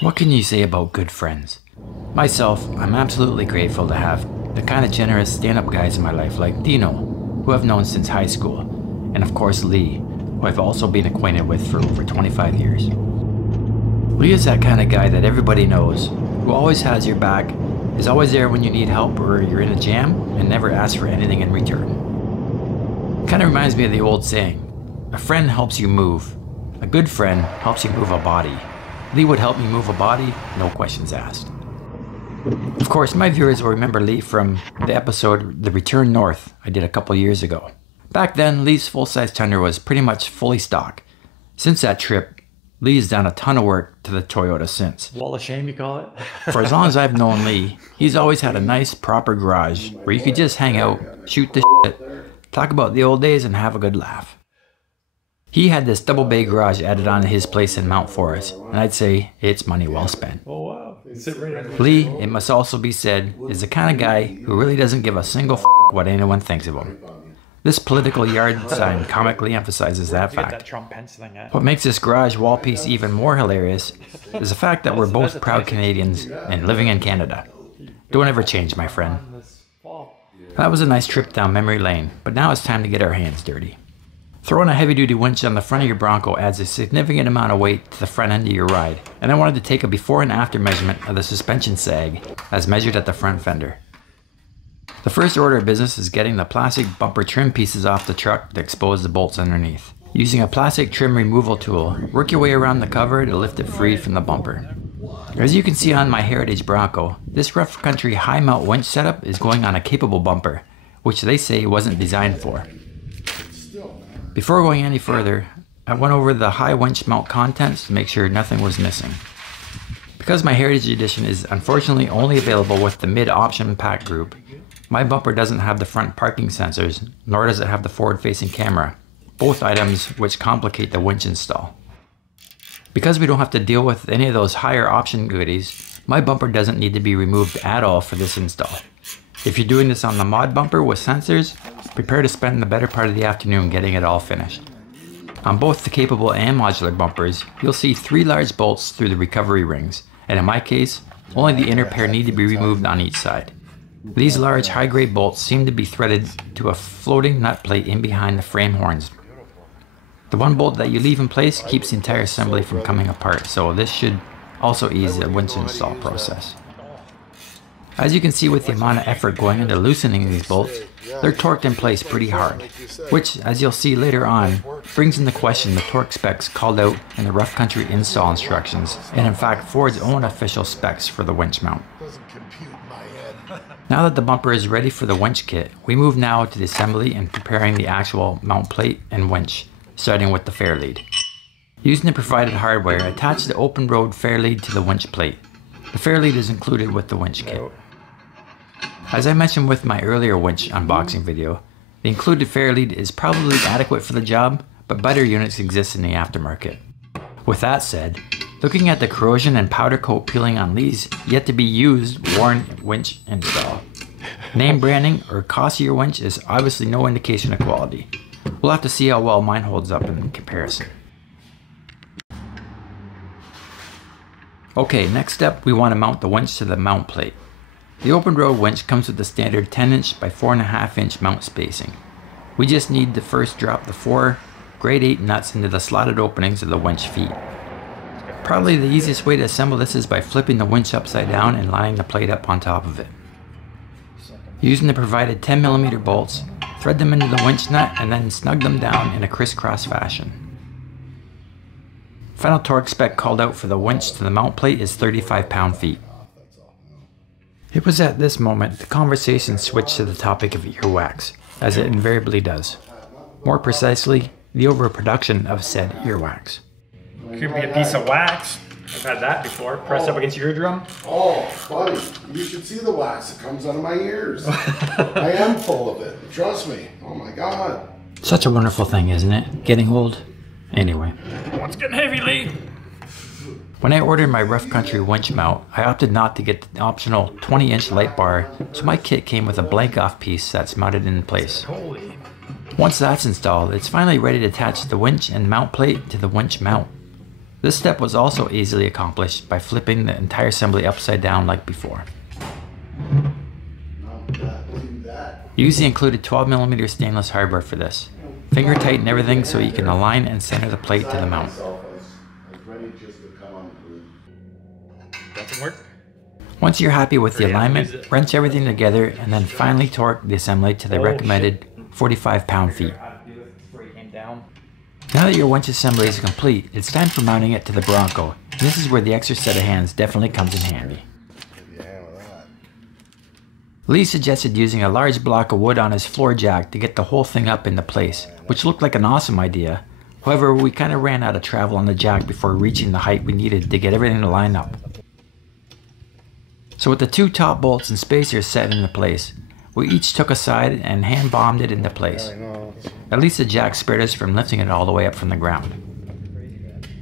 What can you say about good friends? Myself, I'm absolutely grateful to have the kind of generous stand-up guys in my life like Dino, who I've known since high school, and of course Lee, who I've also been acquainted with for over 25 years. Lee is that kind of guy that everybody knows, who always has your back, is always there when you need help or you're in a jam, and never asks for anything in return. Kind of reminds me of the old saying, a friend helps you move, a good friend helps you move a body. Lee would help me move a body, no questions asked. Of course, my viewers will remember Lee from the episode The Return North I did a couple years ago. Back then, Lee's full-size Tundra was pretty much fully stock. Since that trip, Lee's done a ton of work to the Toyota since. Wall of shame, you call it? For as long as I've known Lee, he's always had a nice, proper garage where you could just hang out, shoot the shit, talk about the old days, and have a good laugh. He had this double bay garage added onto his place in Mount Forest, and I'd say it's money well spent. Oh wow, sit right in. Lee, it must also be said, is the kind of guy who really doesn't give a single f what anyone thinks of him. This political yard sign comically emphasizes that fact. What makes this garage wall piece even more hilarious is the fact that we're both proud Canadians and living in Canada. Don't ever change, my friend. That was a nice trip down memory lane, but now it's time to get our hands dirty. Throwing a heavy-duty winch on the front of your Bronco adds a significant amount of weight to the front end of your ride, and I wanted to take a before and after measurement of the suspension sag as measured at the front fender. The first order of business is getting the plastic bumper trim pieces off the truck to expose the bolts underneath. Using a plastic trim removal tool, work your way around the cover to lift it free from the bumper. As you can see on my Heritage Bronco, this rough country high mount winch setup is going on a capable bumper, which they say wasn't designed for. Before going any further, I went over the high winch mount contents to make sure nothing was missing. Because my Heritage Edition is unfortunately only available with the mid-option pack group, my bumper doesn't have the front parking sensors, nor does it have the forward-facing camera, both items which complicate the winch install. Because we don't have to deal with any of those higher option goodies, my bumper doesn't need to be removed at all for this install. If you're doing this on the mod bumper with sensors, prepare to spend the better part of the afternoon getting it all finished. On both the capable and modular bumpers, you'll see 3 large bolts through the recovery rings, and in my case, only the inner pair need to be removed on each side. These large high-grade bolts seem to be threaded to a floating nut plate in behind the frame horns. The one bolt that you leave in place keeps the entire assembly from coming apart, so this should also ease the winch install process. As you can see with the amount of effort going into loosening these bolts, they're torqued in place pretty hard, which, as you'll see later on, brings into question the torque specs called out in the rough country install instructions, and in fact Ford's own official specs for the winch mount. Now that the bumper is ready for the winch kit, we move now to the assembly and preparing the actual mount plate and winch, starting with the fair lead. Using the provided hardware, attach the Openroad fair lead to the winch plate. The fair lead is included with the winch kit. As I mentioned with my earlier winch unboxing video, the included fair lead is probably adequate for the job, but better units exist in the aftermarket. With that said, looking at the corrosion and powder coat peeling on Lee's yet to be used worn winch install, name branding or cost of your winch is obviously no indication of quality. We'll have to see how well mine holds up in comparison. Okay, next step, we want to mount the winch to the mount plate. The Openroad winch comes with the standard 10" by 4.5" mount spacing. We just need to first drop the 4 grade 8 nuts into the slotted openings of the winch feet. Probably the easiest way to assemble this is by flipping the winch upside down and lining the plate up on top of it. Using the provided 10mm bolts, thread them into the winch nut and then snug them down in a crisscross fashion. Final torque spec called out for the winch to the mount plate is 35 pound-feet. It was at this moment the conversation switched to the topic of earwax, as it invariably does. More precisely, the overproduction of said earwax. Could be a piece of wax. I've had that before. Press up against your eardrum. Oh, buddy, you should see the wax that comes out of my ears. I am full of it. Trust me. Oh my God. Such a wonderful thing, isn't it? Getting old? Anyway. It's getting heavy, Lee. When I ordered my rough country winch mount, I opted not to get the optional 20" light bar, so my kit came with a blank off piece that's mounted in place. Once that's installed, it's finally ready to attach the winch and mount plate to the winch mount. This step was also easily accomplished by flipping the entire assembly upside down like before. Use the included 12mm stainless hardware for this. Finger tighten everything so you can align and center the plate to the mount. Doesn't work. Once you're happy with the alignment, wrench everything together and then finally torque the assembly to the recommended 45 pound-feet. Now that your winch assembly is complete, it's time for mounting it to the Bronco. And this is where the extra set of hands definitely comes in handy. Lee suggested using a large block of wood on his floor jack to get the whole thing up into place, which looked like an awesome idea. However, we kind of ran out of travel on the jack before reaching the height we needed to get everything to line up. So with the two top bolts and spacers set into place, we each took a side and hand bombed it into place. At least the jack spared us from lifting it all the way up from the ground.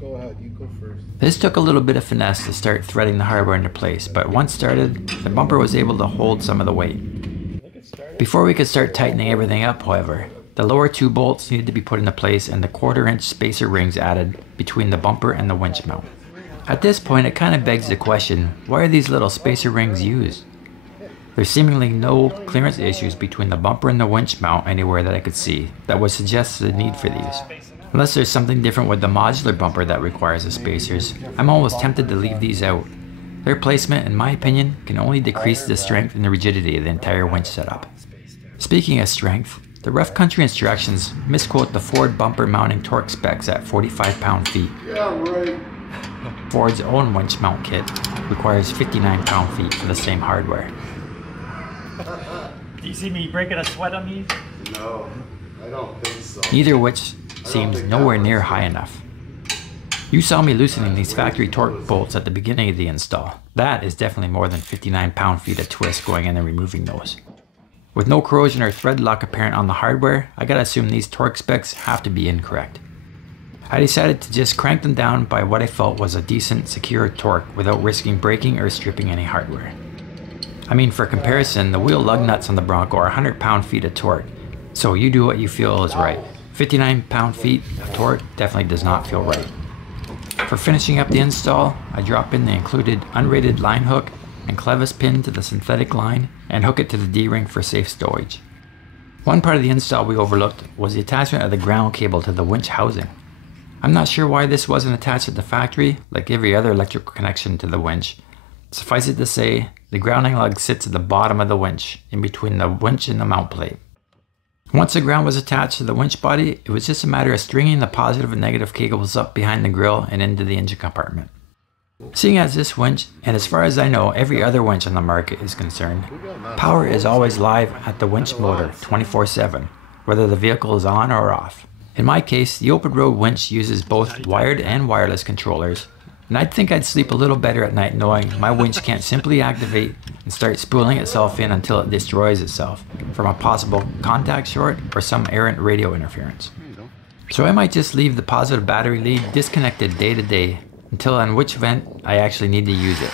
Go ahead, you go first. This took a little bit of finesse to start threading the hardware into place, but once started, the bumper was able to hold some of the weight. Before we could start tightening everything up, however, the lower two bolts needed to be put into place and the 1/4 inch spacer rings added between the bumper and the winch mount. At this point, it kind of begs the question, why are these little spacer rings used? There's seemingly no clearance issues between the bumper and the winch mount anywhere that I could see that would suggest the need for these. Unless there's something different with the modular bumper that requires the spacers, I'm almost tempted to leave these out. Their placement, in my opinion, can only decrease the strength and the rigidity of the entire winch setup. Speaking of strength, the rough country instructions misquote the Ford bumper mounting torque specs at 45 pound-feet. Yeah, right. Ford's own winch mount kit requires 59 pound-feet for the same hardware. Do you see me breaking a sweat on these? No, I don't think so. Either which seems nowhere near high enough. You saw me loosening these factory torque bolts at the beginning of the install. That is definitely more than 59 pound-feet of twist going in and removing those. With no corrosion or thread lock apparent on the hardware, I gotta assume these torque specs have to be incorrect. I decided to just crank them down by what I felt was a decent, secure torque without risking breaking or stripping any hardware. I mean, for comparison, the wheel lug nuts on the Bronco are 100 pound-feet of torque, so you do what you feel is right. 59 pound-feet of torque definitely does not feel right. For finishing up the install, I drop in the included unrated line hook and clevis pin to the synthetic line and hook it to the D-ring for safe stowage. One part of the install we overlooked was the attachment of the ground cable to the winch housing. I'm not sure why this wasn't attached at the factory, like every other electrical connection to the winch. Suffice it to say, the grounding lug sits at the bottom of the winch, in between the winch and the mount plate. Once the ground was attached to the winch body, it was just a matter of stringing the positive and negative cables up behind the grill and into the engine compartment. Seeing as this winch, and as far as I know every other winch on the market is concerned, power is always live at the winch motor 24/7, whether the vehicle is on or off. In my case, the Openroad winch uses both wired and wireless controllers, and I'd think I'd sleep a little better at night knowing my winch can't simply activate and start spooling itself in until it destroys itself from a possible contact short or some errant radio interference. So I might just leave the positive battery lead disconnected day to day until on which event I actually need to use it.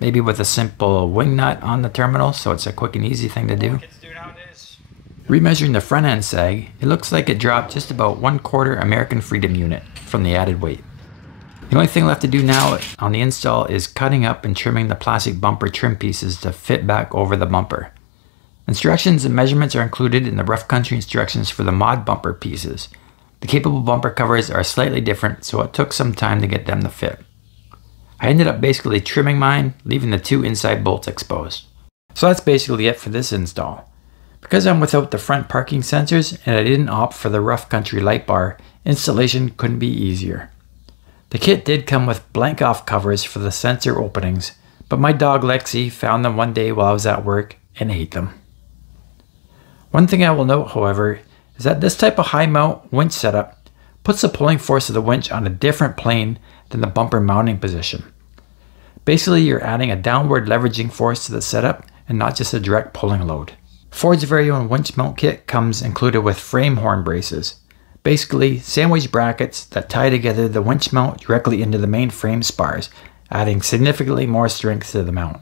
Maybe with a simple wing nut on the terminal so it's a quick and easy thing to do. Remeasuring the front end sag, it looks like it dropped just about 1/4 American Freedom unit from the added weight. The only thing left to do now on the install is cutting up and trimming the plastic bumper trim pieces to fit back over the bumper. Instructions and measurements are included in the rough country instructions for the mod bumper pieces. The capable bumper covers are slightly different, so it took some time to get them to fit. I ended up basically trimming mine, leaving the two inside bolts exposed. So that's basically it for this install. Because I'm without the front parking sensors and I didn't opt for the rough country light bar, installation couldn't be easier. The kit did come with blank off covers for the sensor openings, but my dog Lexi found them one day while I was at work and ate them. One thing I will note, however, is that this type of high mount winch setup puts the pulling force of the winch on a different plane than the bumper mounting position. Basically, you're adding a downward leveraging force to the setup and not just a direct pulling load. Ford's very own winch mount kit comes included with frame horn braces, basically sandwich brackets that tie together the winch mount directly into the main frame spars, adding significantly more strength to the mount.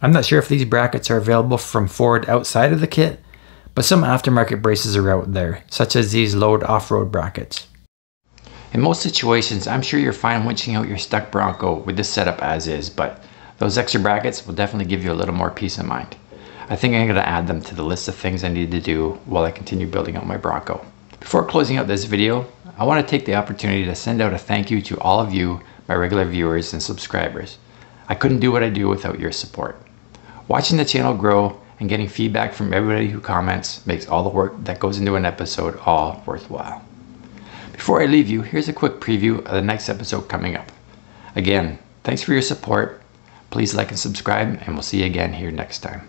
I'm not sure if these brackets are available from Ford outside of the kit, but some aftermarket braces are out there, such as these load off-road brackets. In most situations, I'm sure you're fine winching out your stuck Bronco with this setup as is, but those extra brackets will definitely give you a little more peace of mind. I think I'm going to add them to the list of things I need to do while I continue building out my Bronco. Before closing out this video, I want to take the opportunity to send out a thank you to all of you, my regular viewers and subscribers. I couldn't do what I do without your support. Watching the channel grow and getting feedback from everybody who comments makes all the work that goes into an episode all worthwhile. Before I leave you, here's a quick preview of the next episode coming up. Again, thanks for your support. Please like and subscribe, and we'll see you again here next time.